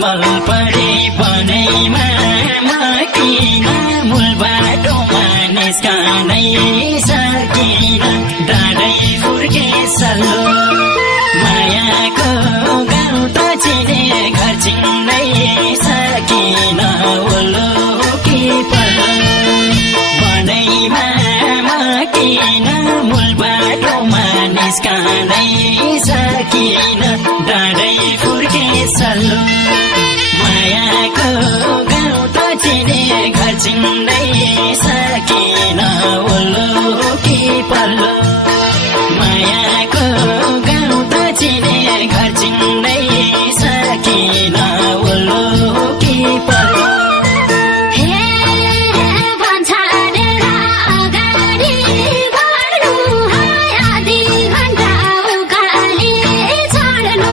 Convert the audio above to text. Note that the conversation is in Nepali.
मलमल परे बनैमा मकिन मूल बाटोमा निस्कनै सकिन डाँडै फुर्के सल्लो मायाको गाउँ त चिने घर चिन्नै सकिन ओलो कि पल्लो बनैमा मकिन मूल बाटोमा निस्कनै सकिन डाँडै फुर्के सल्लो मायाको गाउँ त चिने घर चिन्दै सकिन ओलो कि पल्लो मायाको गाउँ त चिने घर चिन्दै